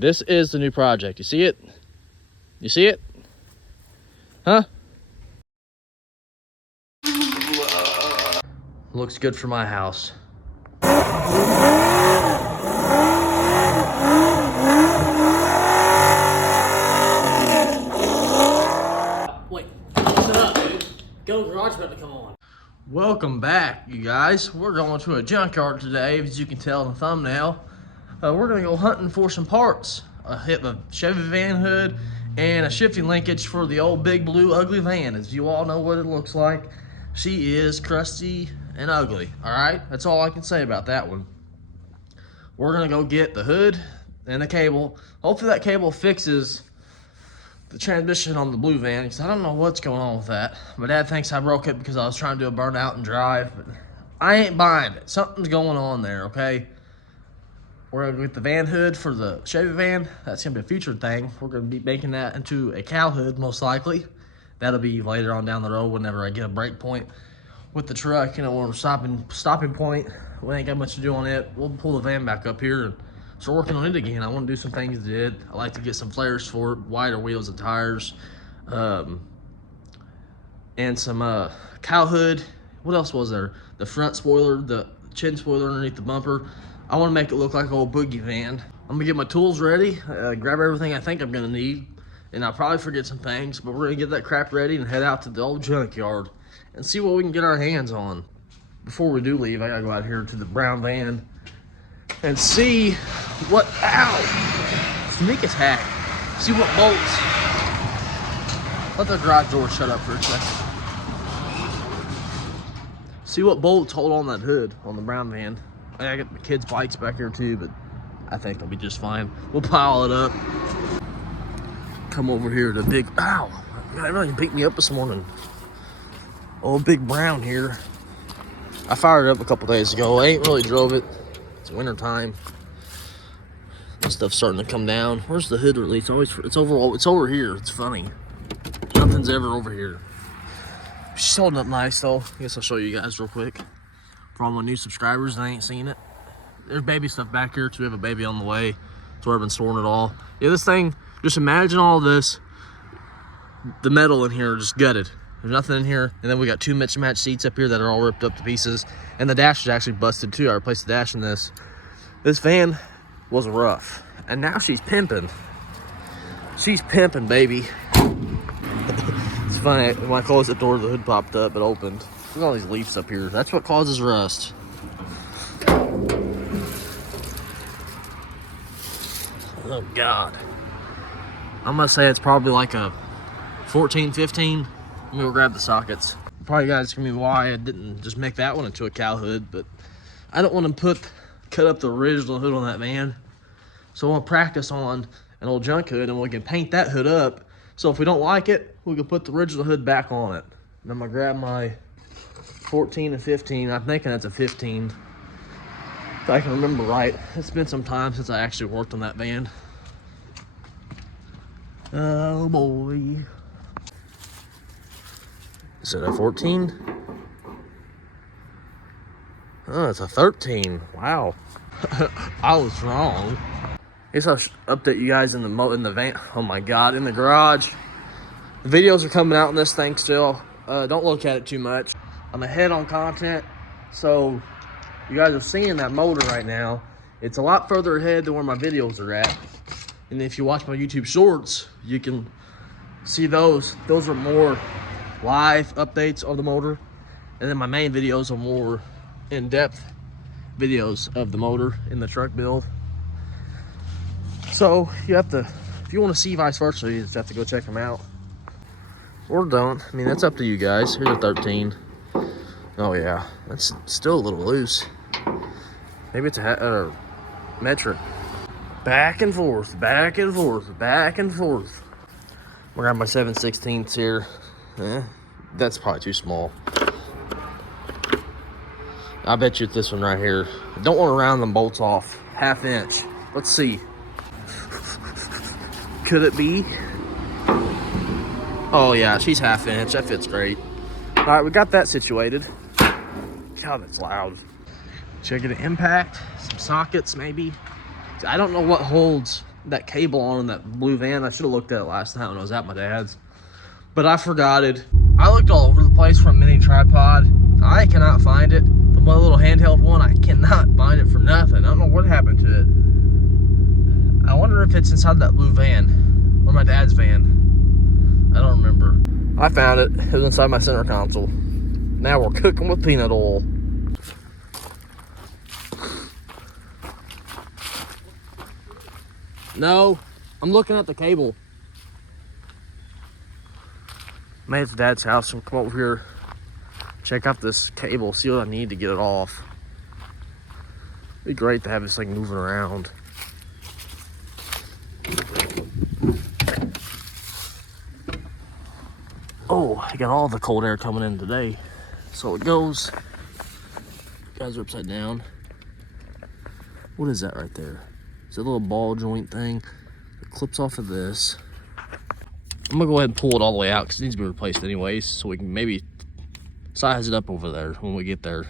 This is the new project. You see it? You see it? Huh? Looks good for my house. Wait, shut up, dude. Go Garage about to come on. Welcome back, you guys. We're going to a junkyard today, as you can tell in the thumbnail. We're gonna go hunting for some parts. A Chevy van hood and a shifting linkage for the old big blue ugly van. As you all know what it looks like, she is crusty and ugly. All right, that's all I can say about that one. We're gonna go get the hood and the cable. Hopefully that cable fixes the transmission on the blue van, because I don't know what's going on with that. My dad thinks I broke it because I was trying to do a burnout and drive, but I ain't buying it. Something's going on there, okay? We're gonna get the van hood for the Chevy van. That's gonna be a future thing. We're gonna be making that into a cow hood, most likely. That'll be later on down the road whenever I get a break point with the truck. You know, when we're stopping point, we ain't got much to do on it. We'll pull the van back up here and start working on it again. I want to do some things that did. I like to get some flares for it, wider wheels and tires, and some cow hood. What else was there? The front spoiler, the chin spoiler underneath the bumper. I want to make it look like an old boogie van. I'm gonna get my tools ready, grab everything I think I'm gonna need, and I'll probably forget some things, but we're gonna get that crap ready and head out to the old junkyard and see what we can get our hands on. Before we do leave, I gotta go out here to the brown van and see what, ow, sneak attack. See what bolts. Let the garage door shut up for a second. See what bolts hold on that hood on the brown van. I got the kids' bikes back here too, but I think they'll be just fine. We'll pile it up. Come over here to big, ow, God, everything beat me up this morning. Old Big Brown here. I fired it up a couple days ago. I ain't really drove it. It's winter time. This stuff's starting to come down. Where's the hood release? It's over here. It's funny. Nothing's ever over here. She's holding up nice though. I guess I'll show you guys real quick. For all my new subscribers that ain't seen it. There's baby stuff back here too. We have a baby on the way. That's where I've been storing it all. Yeah, this thing, just imagine all this. The metal in here just gutted. There's nothing in here. And then we got two mismatched seats up here that are all ripped up to pieces. And the dash is actually busted too. I replaced the dash in this. This van was rough. And now she's pimping. She's pimping, baby. It's funny, when I closed the door, the hood popped up, it opened. Look at all these leaves up here. That's what causes rust. Oh God. I'm gonna say it's probably like a 14, 15. Let me go grab the sockets. Probably guys asking me why I didn't just make that one into a cow hood, but I don't want to cut up the original hood on that van. So I want to practice on an old junk hood, and we can paint that hood up. So if we don't like it, we can put the original hood back on it. And I'm gonna grab my 14 and 15. I'm thinking that's a 15. If I can remember right. It's been some time since I actually worked on that van. Oh boy. Is it a 14? Oh, it's a 13. Wow. I was wrong. I guess I'll update you guys in the van. Oh my God, in the garage. The videos are coming out on this thing still. Don't look at it too much. I'm ahead on content, so you guys are seeing that motor right now. It's a lot further ahead than where my videos are at. And if you watch my YouTube shorts, you can see those. Those are more live updates of the motor. And then my main videos are more in-depth videos of the motor in the truck build. So you have to, if you want to see vice versa, you just have to go check them out. Or don't. I mean, that's up to you guys. Here's a 13. Oh yeah, that's still a little loose. Maybe it's a metric. Back and forth, back and forth, back and forth. We're gonna have my 7/16 here. That's probably too small. I bet you it's this one right here. I don't want to round them bolts off. 1/2 inch. Let's see. Could it be? Oh yeah, she's 1/2 inch. That fits great. All right, we got that situated. God, that's loud. Should I get an impact? Some sockets, maybe? I don't know what holds that cable on in that blue van. I should have looked at it last time when I was at my dad's, but I forgot it. I looked all over the place for a mini tripod. I cannot find it. The one little handheld one, I cannot find it for nothing. I don't know what happened to it. I wonder if it's inside that blue van or my dad's van. I don't remember. I found it. It was inside my center console. Now we're cooking with peanut oil. No, I'm looking at the cable. Made it to Dad's house and come over here, check out this cable, see what I need to get it off. It'd be great to have this thing moving around. Oh, I got all the cold air coming in today. So it goes. Guys are upside down. What is that right there? It's a little ball joint thing. It clips off of this. I'm gonna go ahead and pull it all the way out because it needs to be replaced anyways, so we can maybe size it up over there when we get there.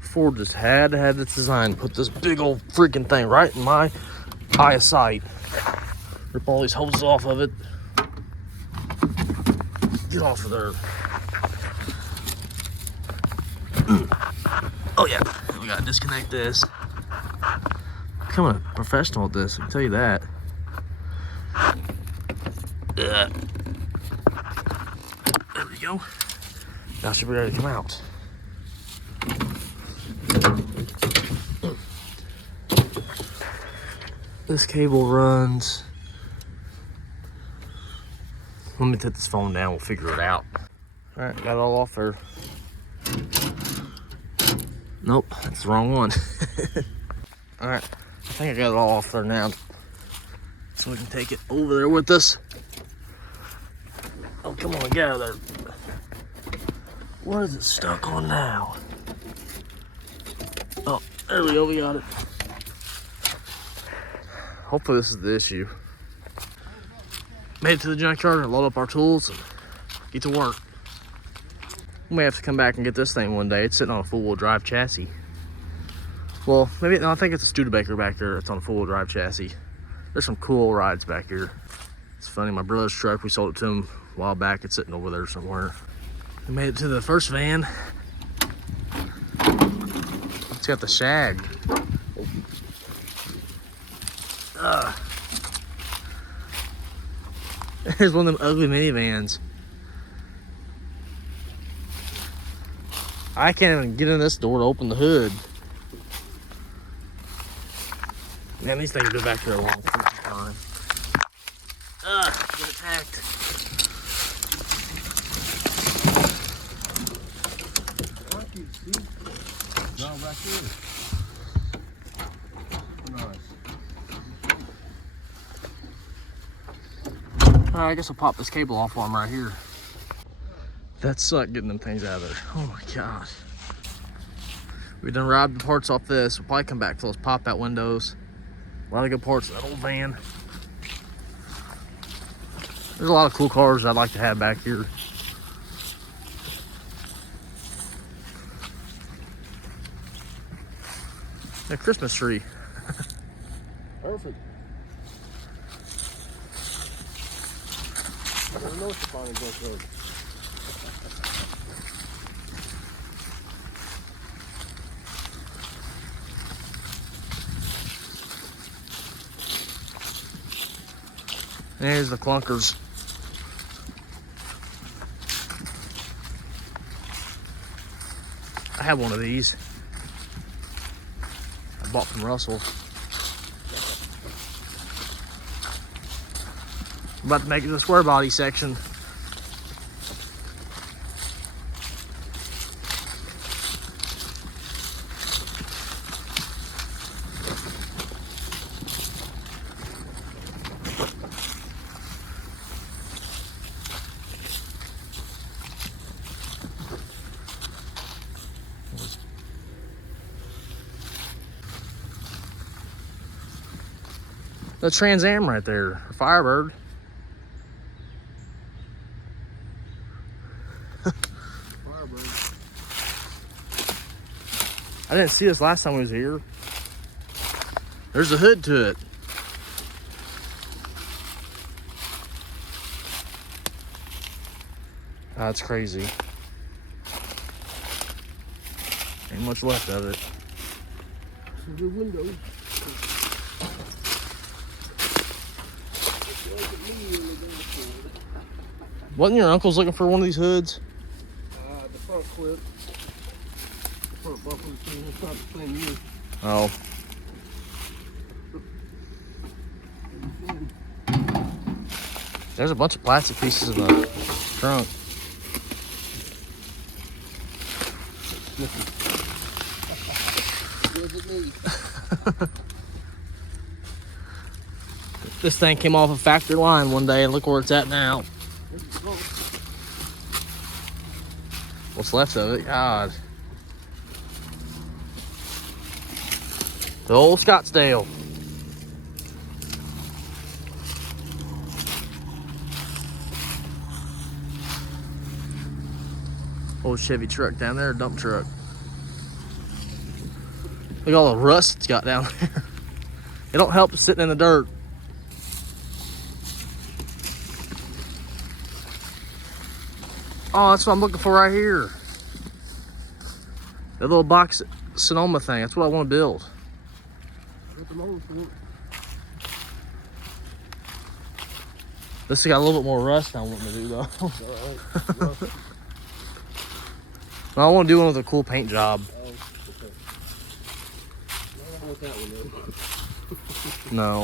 Ford just had to have this design, put this big old freaking thing right in my eye of sight. Rip all these hoses off of it. Get off of there. Oh yeah, we gotta disconnect this. Becoming a professional at this, I can tell you that. There we go. Now should be ready to come out. This cable runs. Let me take this phone down, we'll figure it out. All right, got it all off there. Nope, that's the wrong one. All right, I think I got it all off there now. So we can take it over there with us. Oh, come on, get out of there. What is it stuck on now? Oh, there we go, we got it. Hopefully this is the issue. Made it to the junkyard and load up our tools and get to work. We may have to come back and get this thing one day. It's sitting on a four-wheel drive chassis. Well, maybe, no, I think it's a Studebaker back there. It's on a four-wheel drive chassis. There's some cool rides back here. It's funny, my brother's truck, we sold it to him a while back. It's sitting over there somewhere. We made it to the first van. It's got the shag. There's one of them ugly minivans. I can't even get in this door to open the hood. Man, these things have been back here a long time. Get attacked. No, back here. Nice. I guess I'll pop this cable off while I'm right here. That sucked getting them things out of there. Oh my gosh. We done robbed the parts off this. We'll probably come back to those pop-out windows. A lot of good parts in that old van. There's a lot of cool cars I'd like to have back here. A Christmas tree. Perfect. I don't know what to finally go through. There's the clunkers. I have one of these. I bought from Russell. I'm about to make it the square body section. The Trans Am right there, a Firebird. Firebird. I didn't see this last time we was here. There's a hood to it. That's crazy. Ain't much left of it. Some good windows. Wasn't your uncle's looking for one of these hoods? The front clip. The front bumper thing. It's not the same year. Oh. There's a bunch of plastic pieces in the trunk. This thing came off a factory line one day and look where it's at now. What's left of it? God. The old Scottsdale. Old Chevy truck down there, dump truck. Look at all the rust it's got down there. It don't help sitting in the dirt. Oh, that's what I'm looking for right here. That little box Sonoma thing. That's what I want to build. This has got a little bit more rust than I want to do though. No, I want to do one with a cool paint job. No.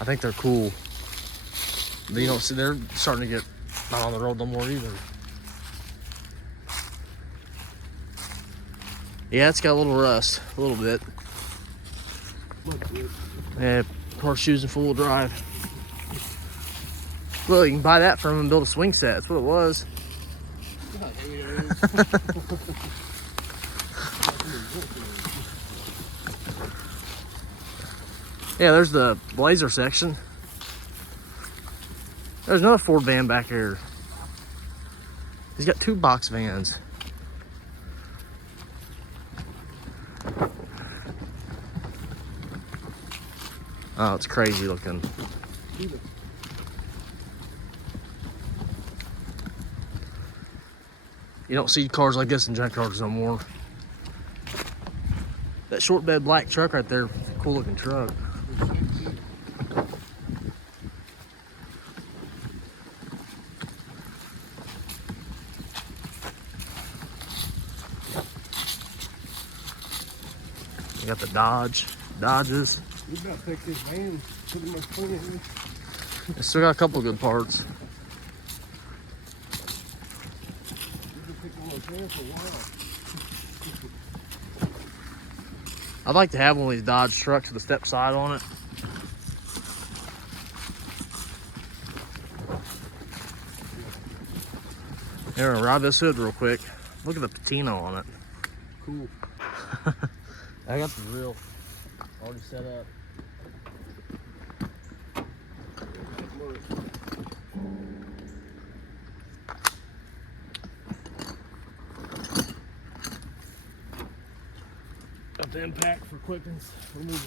I think they're cool. But you don't see, they're starting to get not on the road no more either. Yeah, it's got a little rust, a little bit. Yeah, horseshoes and four-wheel drive. Well, you can buy that from them and build a swing set. That's what it was. Yeah, there's the Blazer section. There's another Ford van back here. He's got two box vans. Oh, it's crazy looking. You don't see cars like this in junkyards no more. That short bed black truck right there, cool looking truck. You got the Dodges. We about to take this van, pretty much clean it. It's still got a couple of good parts. We've been picking on those vans for a while. I'd like to have one of these Dodge trucks with a step side on it. Here, I'm gonna ride this hood real quick. Look at the patina on it. Cool. I got the grill already set up. Got the impact for quickens removal.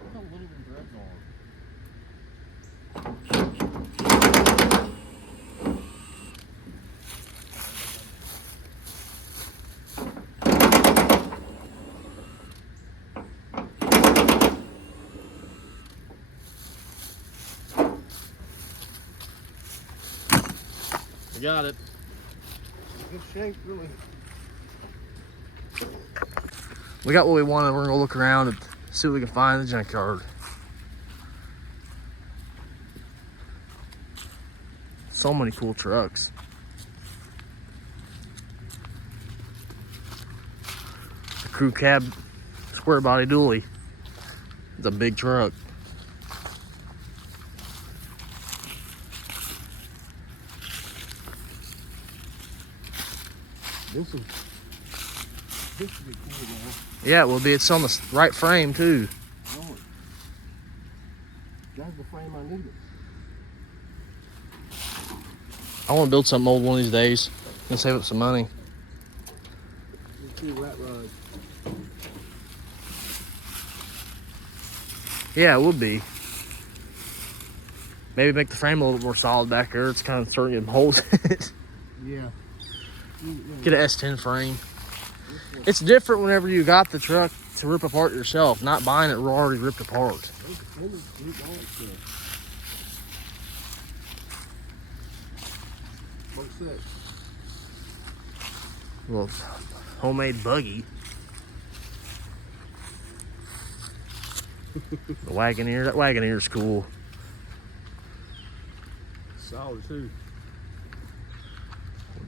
Look how little the threads are. I got it. Good shape, really. We got what we wanted. We're gonna go look around and see what we can find in the junkyard. So many cool trucks. The crew cab square body dually. It's a big truck. This would be cool, man. Yeah, it will be. It's on the right frame too. Lord. That's the frame I needed. I want to build something old one of these days. Gonna save up some money. Let's see rat rod. Yeah, it would be. Maybe make the frame a little bit more solid back there. It's kind of starting to get holes in it. Yeah. Get an S10 frame. It's different whenever you got the truck to rip apart yourself, not buying it already ripped apart. What's that? Well, homemade buggy. The Wagoneer. That Wagoneer's cool. Solid too.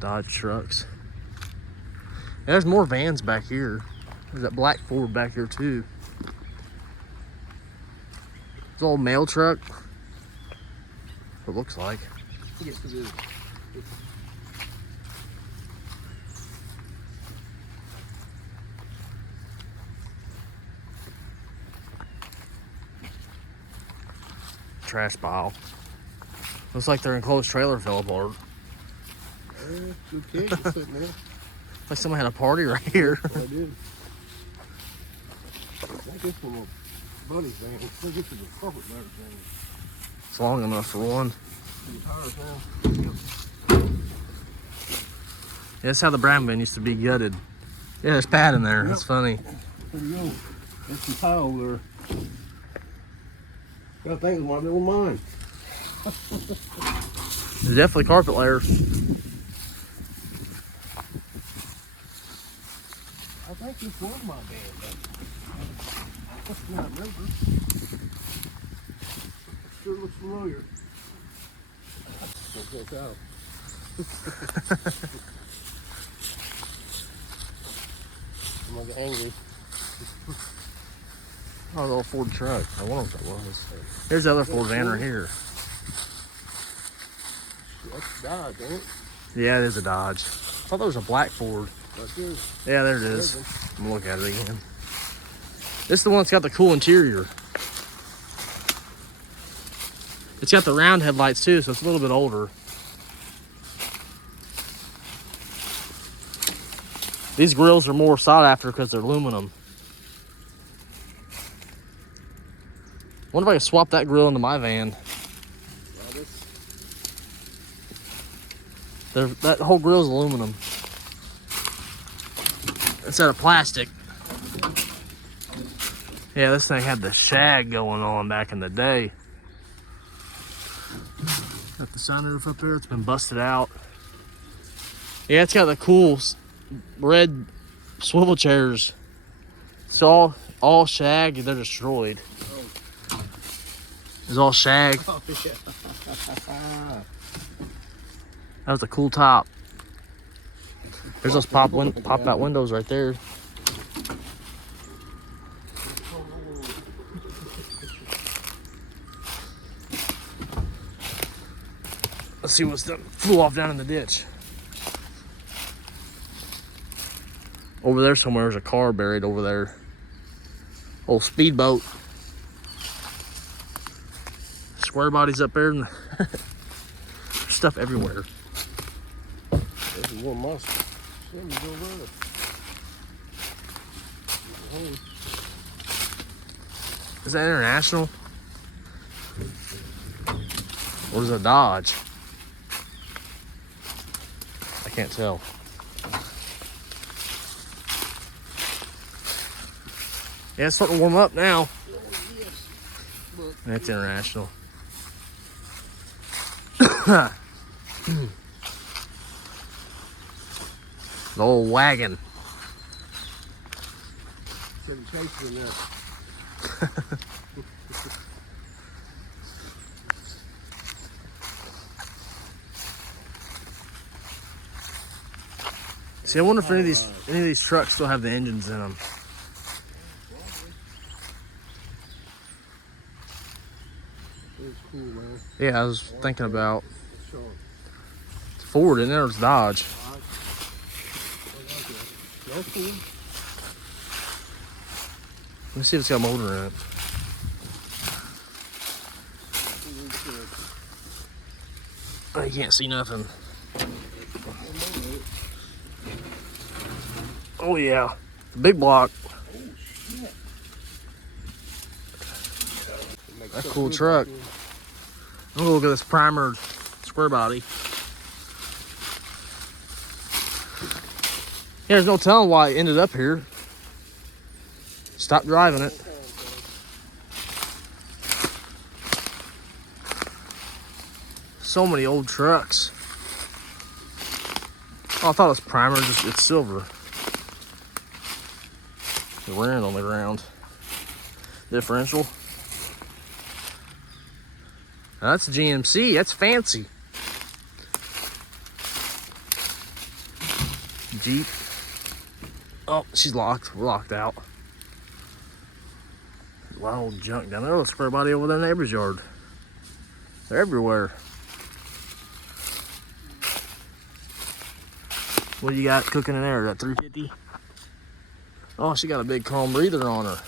Dodge trucks. Yeah, there's more vans back here. There's that black Ford back here too. It's an old mail truck. What it looks like. Yes, it is. Trash pile. Looks like their enclosed trailer fell apart. Good kid sitting there. Like someone had a party right here. I did. I guess from a buddy's van. I think it's a corporate motor van. It's long enough for one. The tires now. Yeah, that's how the brown van used to be gutted. Yeah, there's Pat in there. Yep. That's funny. There you go. That's some tile there. I think it might be mine. There's definitely carpet layers. I think this was my van, but I can't remember. Sure looks familiar. Check this out. I'm gonna get angry. Oh, the old Ford truck. I wonder what that was. There's the other Ford van right here. That's Dodge, ain't it? Yeah, it is a Dodge. I thought there was a black Ford. That's good. Yeah, there it is. I'm gonna look at it again. This is the one that's got the cool interior. It's got the round headlights too, so it's a little bit older. These grills are more sought after because they're aluminum. Wonder if I can swap that grill into my van. That whole grill is aluminum instead of plastic. Yeah, this thing had the shag going on back in the day. Got the sunroof up there. It's been busted out. Yeah, it's got the cool red swivel chairs. It's all shag. They're destroyed. It's all shag. Oh, yeah. That was a cool top. There's those pop out windows right there. Let's see what's done. Flew off down in the ditch. Over there somewhere there's a car buried over there. Old speedboat. Square bodies up there and stuff everywhere. This is one of my Chevys over there. Is that international? Or is it a Dodge? I can't tell. Yeah, it's starting to warm up now. That's international. The old wagon. Chevy Chase in there. See, I wonder if any of these trucks still have the engines in them. It's cool, man. Yeah, I was thinking about Sharp. Ford, and there was Dodge. I like that. That's cool. Let me see if it's got a motor in it. Oh, you can't see nothing. Oh yeah, big block. That's a cool truck. I'm gonna look at this primer square body. Yeah, there's no telling why it ended up here. Stop driving it. So many old trucks. Oh, I thought it was primer, just it's silver. The rim on the ground. Differential. Now, that's a GMC. That's fancy. Jeep. Oh, she's locked. We're locked out. A lot of old junk down there. Let's square body over there in the neighbor's yard. They're everywhere. What do you got cooking in there? That 350? Oh, she got a big chrome breather on her.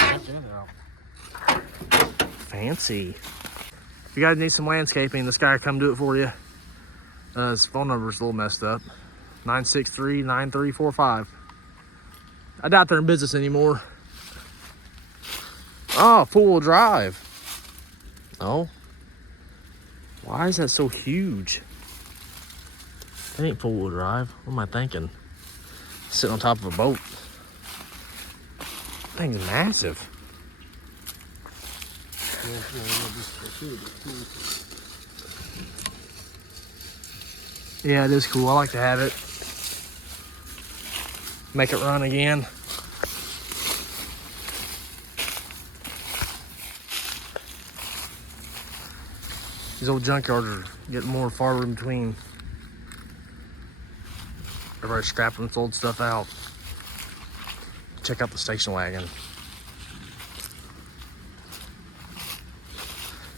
Check that out. Fancy. If you guys need some landscaping, this guy will come do it for you. His phone number's a little messed up. 963-9345. I doubt they're in business anymore. Oh, four-wheel drive. Oh. Why is that so huge? It ain't four-wheel drive. What am I thinking? Sitting on top of a boat. Thing's massive. Yeah, it is cool. I like to have it. Make it run again. These old junkyards are getting more farther in between. Everybody's scrapping this old stuff out. Check out the station wagon.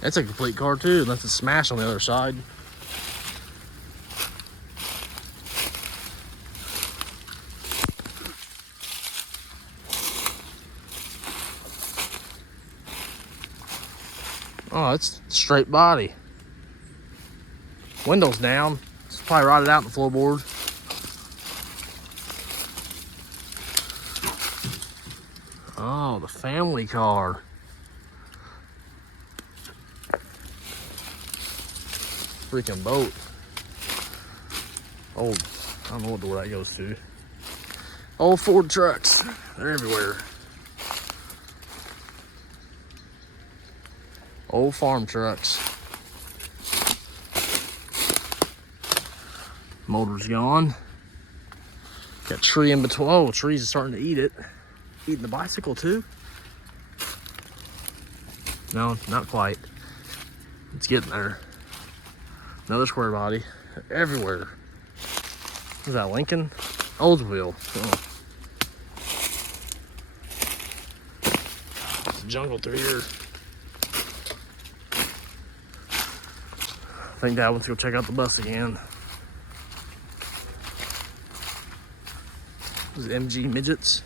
That's a complete car too, unless it's smashed on the other side. Oh, it's straight body. Windows down. It's probably rotted out in the floorboard. Oh, the family car. Freaking boat. Old, I don't know what door that goes to. Old Ford trucks. They're everywhere. Old farm trucks. Motor's gone. Got a tree in between. Oh, trees are starting to eat it. Eating the bicycle too? No, not quite. It's getting there. Another square body. Everywhere. Is that Lincoln? Oldsmobile. Oh. It's a jungle through here. I think Dad wants to go check out the bus again. Those MG midgets.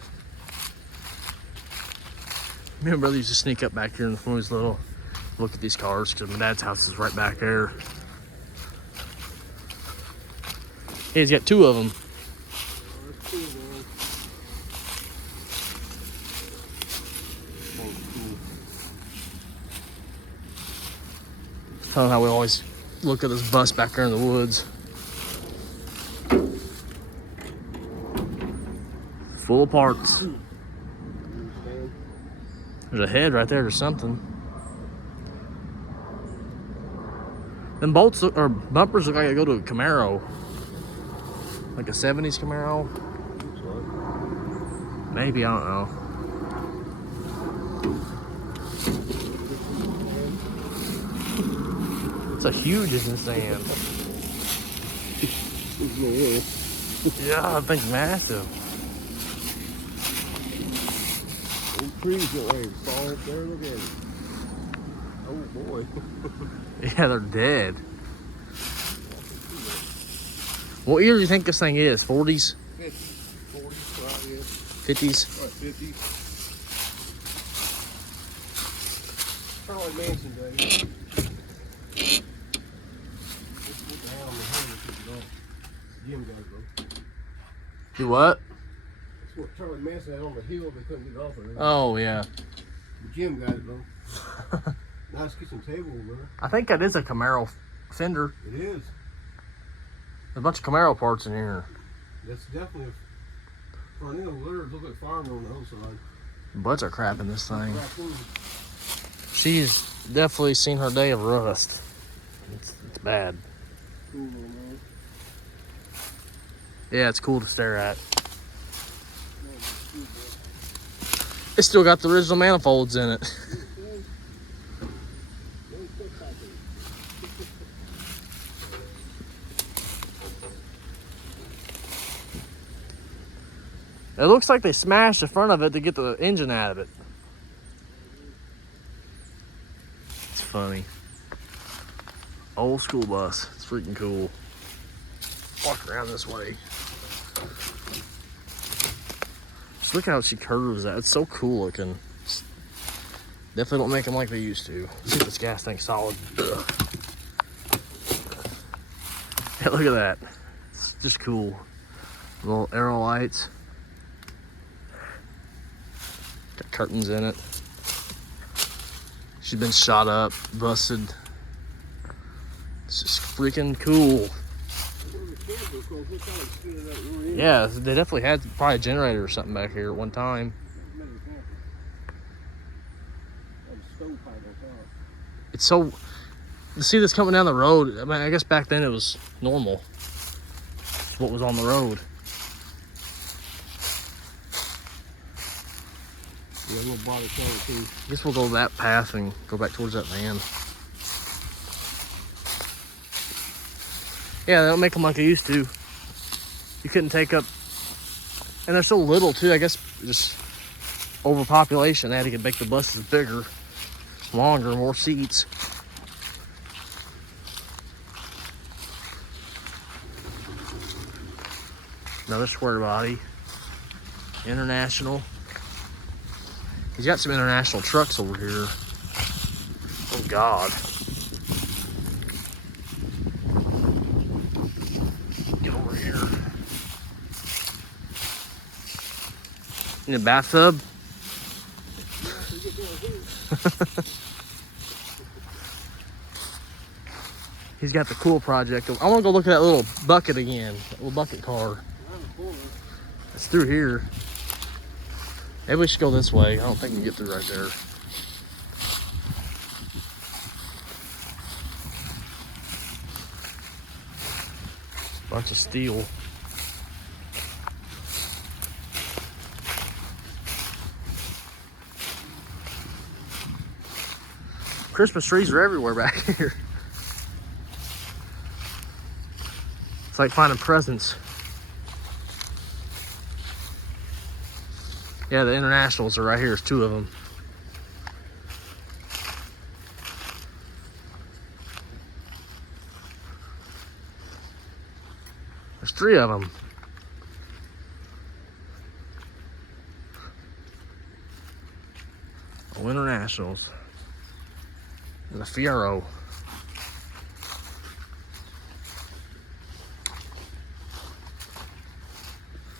Me and my brother used to sneak up back here when he was little, look at these cars, because my dad's house is right back there. Yeah, he's got two of them. I don't know how we always look at this bus back there in the woods. Full of parts. There's a head right there or something. Them bolts or bumpers look like they go to a Camaro. Like a 70s Camaro. Maybe, I don't know. It's a huge in the sand. Yeah, that thing's massive. Trees that way fall up there, look at it. Oh boy. Yeah, they're dead. What year do you think this thing is? 40s? 50s, 40s, right, yeah. 50s? Right, 50s. Charlie Manson days. Jim goes though. Do what? That's what Charlie Manson had on the hill. They couldn't get off of there. Oh, yeah. The Jim got it though. Nice kitchen table, man. I think that is a Camaro fender. It is. There's a bunch of Camaro parts in here. That's definitely a front end look like fireman on the other side. Butts are crap in this thing. Cracked in. She's definitely seen her day of rust. It's bad. Cool, man. Yeah, it's cool to stare at. It's still got the original manifolds in it. It looks like they smashed the front of it to get the engine out of it. It's funny. Old school bus. It's freaking cool. Walk around this way. Just look how she curves that. It's so cool looking. Definitely don't make them like they used to. Let's see if this gas tank's solid. Ugh. Yeah, look at that. It's just cool. Little arrow lights. Got curtains in it. She's been shot up, busted. It's just freaking cool. Yeah, they definitely had probably a generator or something back here at one time. It's so, to see this coming down the road, I mean, I guess back then it was normal. It's what was on the road. Yeah, a little body color too. I guess we'll go that path and go back towards that van. Yeah, they don't make them like they used to. You couldn't take up, and they're so little too. I guess just overpopulation. They had to make the buses bigger, longer, more seats. Another square body. International. He's got some international trucks over here. Oh God. Get over here. In a bathtub? He's got the cool project. I want to go look at that little bucket again. That little bucket car. It's through here. Maybe we should go this way. I don't think we can get through right there. Bunch of steel. Christmas trees are everywhere back here. It's like finding presents. Yeah, the internationals are right here. There's two of them. There's three of them. Oh, internationals. And the Fiero.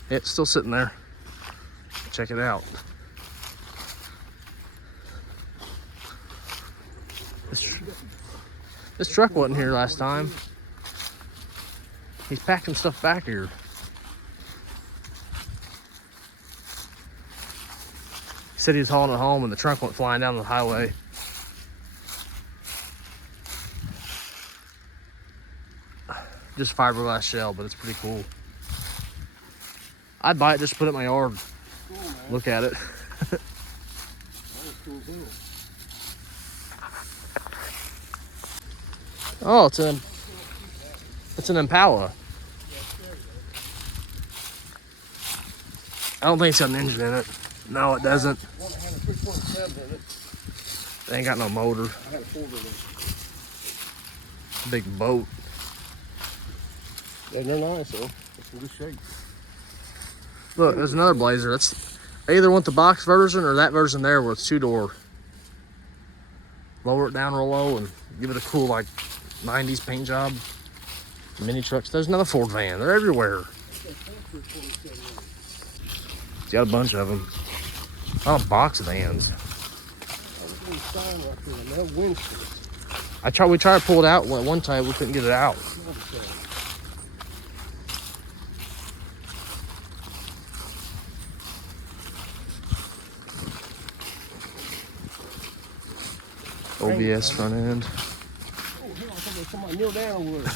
It's still sitting there. Check it out. This truck wasn't here last time. He's packing stuff back here. He said he was hauling it home and the trunk went flying down the highway. Just fiberglass shell, but it's pretty cool. I'd buy it just to put it in my yard. Cool, man. Look at it. That is cool too. Oh, it's an Impala. I don't think it's got an engine in it. No, it doesn't. One that had a 3.7 in it. They ain't got no motor. I had a 4 in it. Big boat. Yeah, they're nice though. It's in good shape. Look, there's another Blazer. That's, I either want the box version or that version there where it's 2-door. Lower it down real low and give it a cool like 90s paint job. Mini trucks. There's another Ford van. They're everywhere. He's got a bunch of them. Not a box of vans. We tried to pull it out one time. We couldn't get it out. OBS front end. Oh, hell, I thought somebody kneel down over there.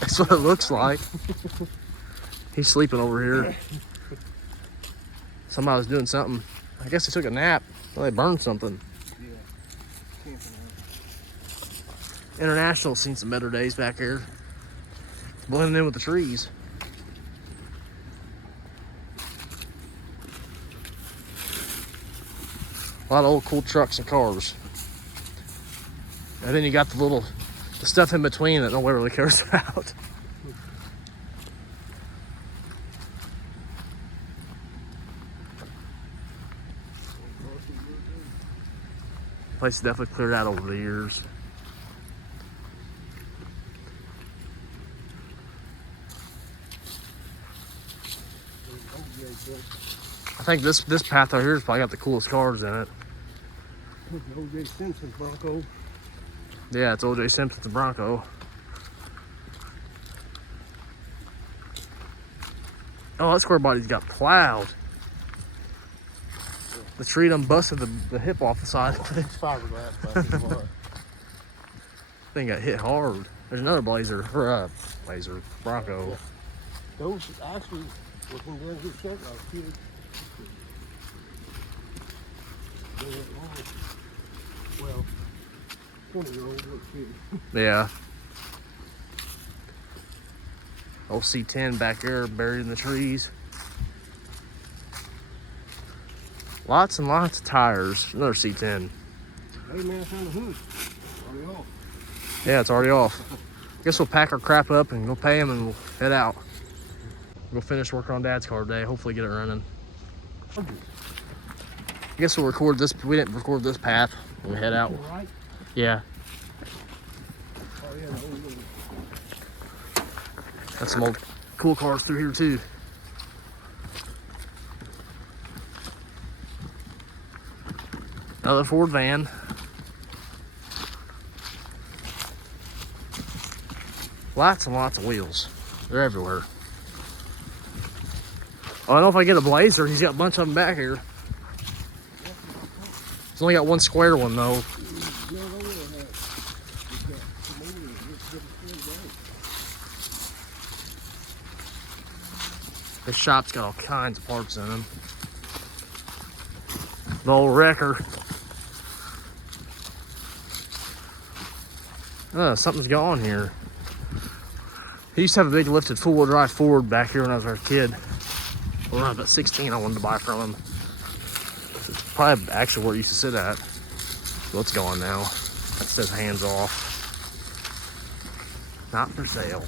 That's what it looks like. He's sleeping over here. Somebody was doing something. I guess they took a nap. Well, they burned something. Yeah. International's seen some better days back here. Blending in with the trees. A lot of old cool trucks and cars. And then you got the stuff in between that nobody really cares about. Place is definitely cleared out over the years. I think this path out here has probably got the coolest cars in it. O.J. Simpson's Bronco. Yeah, it's O.J. Simpson's Bronco. Oh, that square body's got plowed. The tree done busted the hip off the side. Fiberglass. Thing got hit hard. There's another Bronco. Those actually was in very good shape last year. Well, 20-year-old, let's see. Yeah. Old C10 back there buried in the trees. Lots and lots of tires. Another C10. Hey man, I found the hood. Already off. Yeah, it's already off. Guess we'll pack our crap up and go pay him and we'll head out. We'll finish working on Dad's car today. Hopefully get it running. I guess we'll record this. We didn't record this path when we head out. Right? Yeah. Oh yeah. Got some old cool cars through here too. Another Ford van. Lots and lots of wheels. They're everywhere. Oh, I don't know if I get a Blazer. He's got a bunch of them back here. He's only got one square one though. This shop's got all kinds of parts in them. The old wrecker. Something's gone here. He used to have a big lifted four-wheel drive Ford back here when I was a kid. When I was about 16, I wanted to buy from him. It's probably actually where it used to sit at. Well, it's gone now. That says hands off. Not for sale.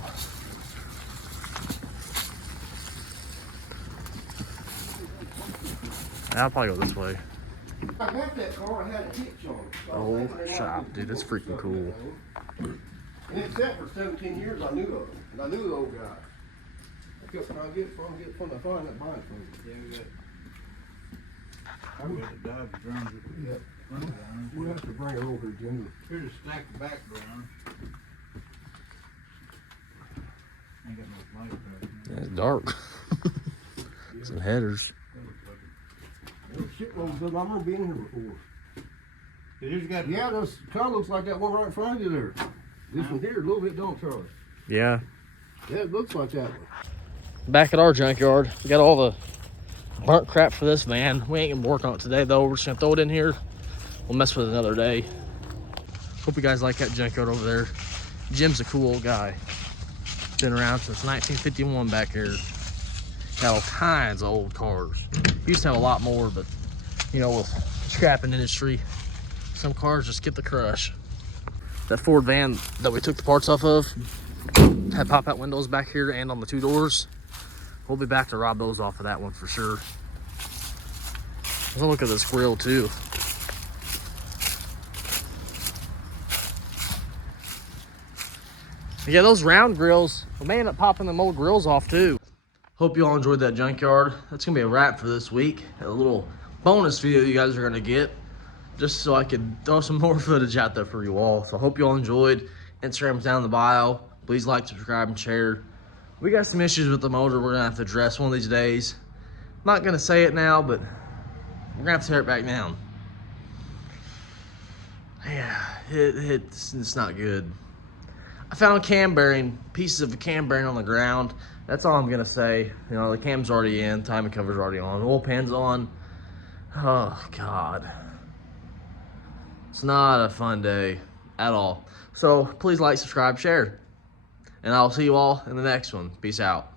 I'll probably go this way. I got that car, I had a hitch on it. So Oh, shop, dude, that's freaking cool. And it sat for 17 years, I knew of him. And I knew the old guy. I kept trying to get it from the find that buying from him. Yeah, we got the Dodge drums. Yeah. We'll have to bring it over, Jimmy. Here's a stack of background. Ain't got no light right Yeah, it's dark. Some headers. There's shitloads of them. I remember being here before. Here's got Yeah, this car looks like that one right in front of you there. This one here, a little bit, don't Charlie? Yeah. Yeah, it looks like that one. Back at our junkyard, we got all the burnt crap for this van. We ain't gonna work on it today though. We're just gonna throw it in here. We'll mess with it another day. Hope you guys like that junkyard over there. Jim's a cool old guy. Been around since 1951 back here. Got all kinds of old cars. Used to have a lot more, but you know, with scrapping industry, some cars just get the crush. That Ford van that we took the parts off of had pop-out windows back here and on the two doors. We'll be back to rob those off of that one for sure. Let's look at this grill too. Yeah, those round grills, we may end up popping them old grills off too. Hope you all enjoyed that junkyard. That's gonna be a wrap for this week. A little bonus video you guys are gonna get, just so I could throw some more footage out there for you all. So I hope you all enjoyed. Instagram's down in the bio. Please like, subscribe, and share. We got some issues with the motor we're gonna have to address one of these days. I'm not gonna say it now, but we're gonna have to tear it back down. Yeah, it's not good. I found pieces of a cam bearing on the ground. That's all I'm gonna say. You know, the cam's already in, timing cover's already on, oil pan's on. Oh God. It's not a fun day at all. So please like, subscribe, share. And I'll see you all in the next one. Peace out.